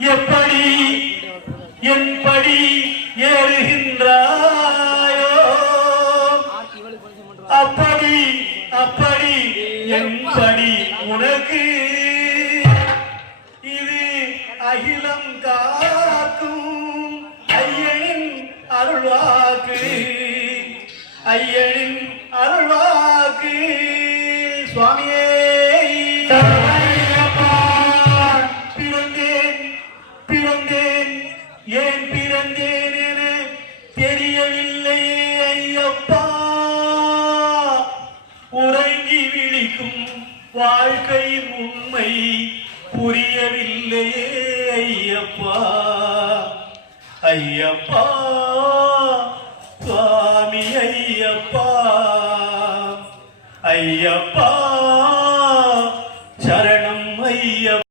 எப்படி என்படி ஏறுகின்றாயோ அப்படி அப்படி என்படி உனக்கு இது அகிலம் காக்கும் ஐயனின் அருள்வாக்கு ஐயனின் அருள்வாக்கு சுவாமியே பிறந்தேன் ஏன் பிறந்தேன் என தெரியவில்லை ஐயப்பா உறங்கி விழிக்கும் வாழ்க்கையின் உண்மை புரியவில்லையே ஐயப்பா ஐயப்பா